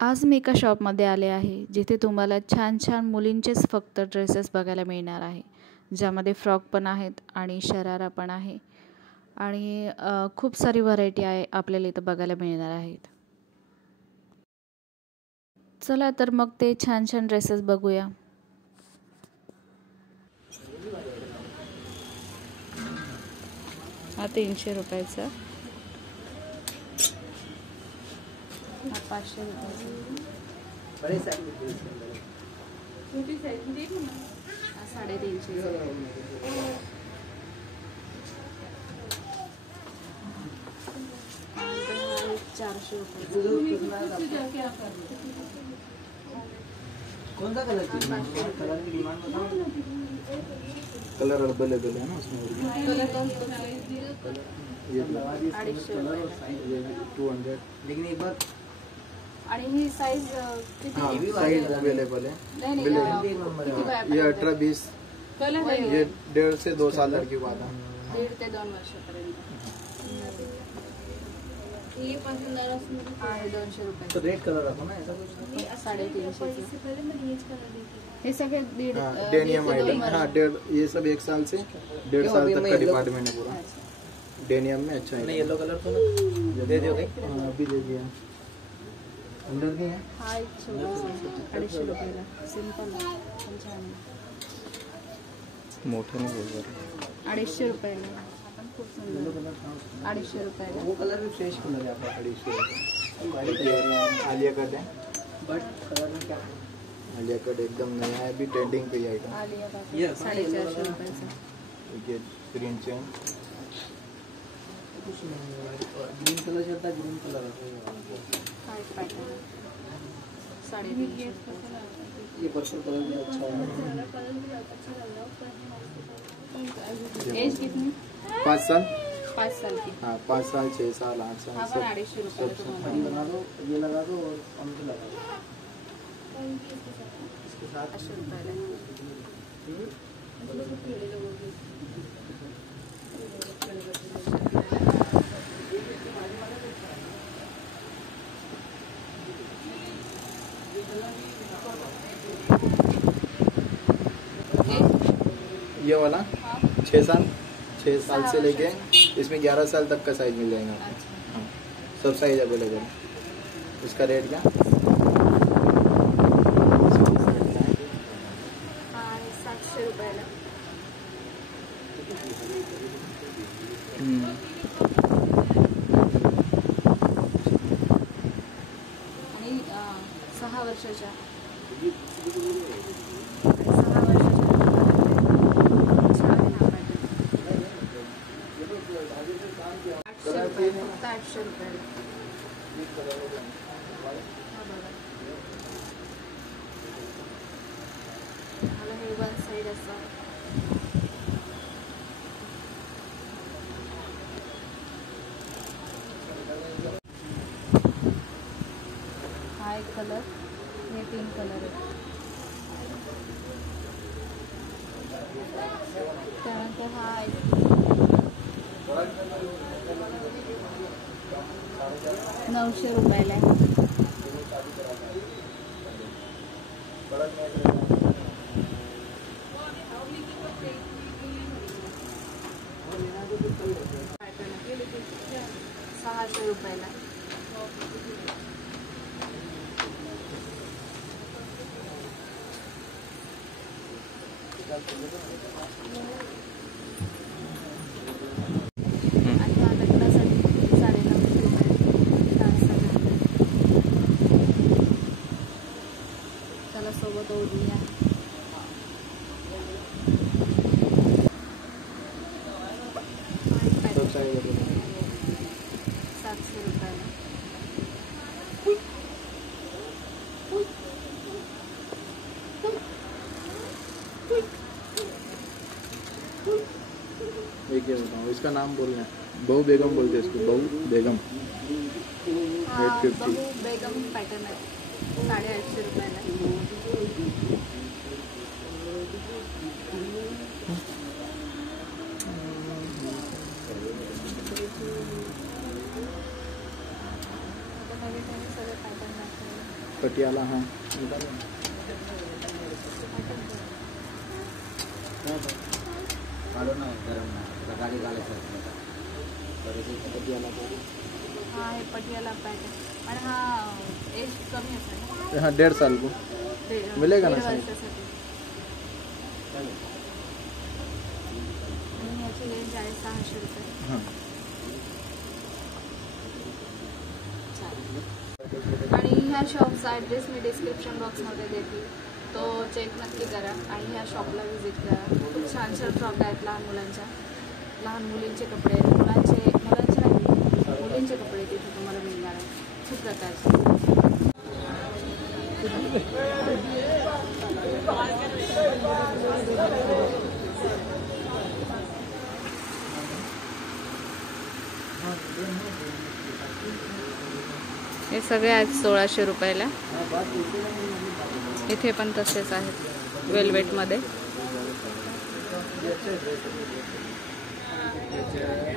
आज मी एका शॉपमध्ये आले आहे जिथे तुम्हाला छान छान मुलींचेच फक्त ड्रेसेस बघायला मिळणार आहे, ज्यामध्ये फ्रॉक पण आहेत आणि शरारा पण आहे आणि खूप सारी व्हरायटी आहे आपल्याला इथं बघायला मिळणार आहेत. चला तर मग ते छान छान ड्रेसेस बघूया. हा 300 रुपयाचा, हा 500 रुपयाचा, हा 350, 400 रुपये. कौन सा कलर चाहिए? कलर की डिमांड बताओ. कलर अवेलेबल है ना उसमें? ये 200. लेकिन एक बार आणि ही साइज किती? हाँ साइज अवेलेबल है. ये 18-20. ये 1.5 से 2 साल लड़की को आता है. 1.5 ते 2 वर्षापर्यंत. ये 200 रुपये. तो रेड कलर रखो ना, ऐसा कुछ. 350. हे सगळे डेनियम आइटम. हाँ ये सब 1 साल से 1.5 साल तक का डिपार्टमेंट है पूरा. डेनियम में अच्छा है. येलो कलर तो दे दो. अभी दे दिया. अंदर नहीं है. हा 250 रुपयाला सिंपल छान. मोठे नहीं बोल 250 रुपयाला. खूप सुंदर. 250 रुपयाला. वो कलर भी फ्रेश कलर है आपका. 250. आलिया कट है. बट कलर में क्या? आलिया कट एकदम नया है, अभी ट्रेंडिंग पे ये आइटम. आलिया कट 450 रुपयाचा. ये ग्रीन चेन. ग्रीन कलर चलता है. ग्रीन कलर हा एक पॅटर्न 350. ये पर्पल कलर भी अच्छा है. एज कितनी? 5 साल. 5 साल की. हाँ 5 साल 6 साल 8 साल. हा पण 250 रुपयाला सब तुम्हाला. लगा दो. ये लगा दो और पंख लगा दो. इसके साथ 500 रुपयाला. ये वाला 6 साल से लेके इसमें 11 साल तक का साइज मिल जाएगा. हाँ सब साइज अवेलेबल है. इसका रेट क्या? 700 रुपयाला. आणि 6 वर्षाच्या. 6 वर्षाच्या फक्त 800 रुपयाला. मला हे वन साईड असं. हा एक कलर, हे 3 कलर आहेत. त्यानंतर हा एक 900 रुपयाला आहे. पॅटर्न 600 रुपयाला. आणि हा लग्नासाठी 950 रुपये. त्याला सोबत ओढणी आहे. सब साइज अवेलेबल है. 700 रुपयाला. एक ये बताओ, इसका नाम बोलना है. बहु बेगम बोलते हैं इसको. बहु बेगम. हा 850. बहु बेगम पॅटर्न आहे. 850 रुपयाला. सगळे पॅटर्न दाखवले. पटियाला हाँ हा हे पटियाला पॅटर्न आणि हा एज कमी असेल ना? हाँ 1.5 साल को मिलेगा ना दीड सर? वर्षासाठी. आणि ह्याची रेंज आहे 600 रुपये. हाँ आणि ह्या शॉपचा ॲड्रेस मी डिस्क्रिप्शन बॉक्समध्ये देते, तो चेक नक्की करा आणि ह्या शॉपला व्हिजिट करा. खूप छान छान फ्रॉक आहेत लहान मुलांच्या, लहान मुलींचे कपडे आहेत, मुलांचे नाही मुलींचे कपडे तिथे तुम्हाला मिळणार आहेत खूप प्रकारचे. हे सगळे आहेत 1600 रुपयाला. इथे पण तसेच आहेत वेल्वेटमध्ये.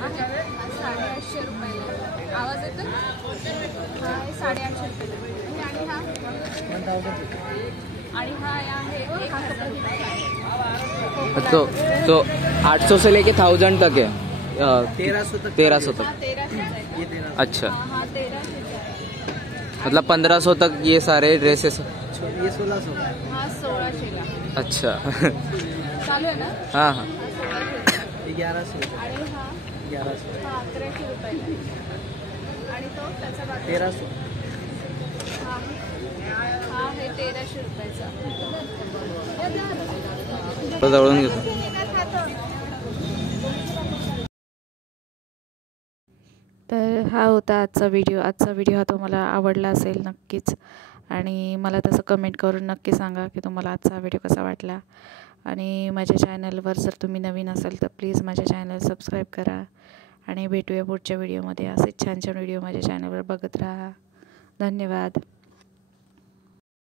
850 रुपयाला. आवाज येतो? हा 850 रुपयाला. आणि हा आहे तो 800 से लेके 1000 तक है. 1300 तक. 1300. अच्छा, हा 1300. मतलब 1500 तक ये सारे ड्रेसेस. ये 1600 हा 1600ला अच्छा. चालू आहे ना? हाँ हाँ. हा 1600. 1100 आणि हा 1100 हा 1100 रुपयाला. आणि तो त्याचा बाकी 1300 हा हा हे 1300 रुपयाचा. तो जवळून घेतो. तर हा होता आजचा व्हिडिओ. आजचा व्हिडिओ हा तुम्हाला आवडला असेल नक्कीच, आणि मला तसं कमेंट करून नक्की सांगा की तुम्हाला आजचा व्हिडिओ कसा वाटला. आणि माझ्या चॅनलवर जर तुम्ही नवीन असाल तर प्लीज माझ्या चॅनल सबस्क्राईब करा. आणि भेटूया पुढच्या व्हिडिओमध्ये. असेच छान छान व्हिडिओ माझ्या चॅनलवर बघत राहा. धन्यवाद.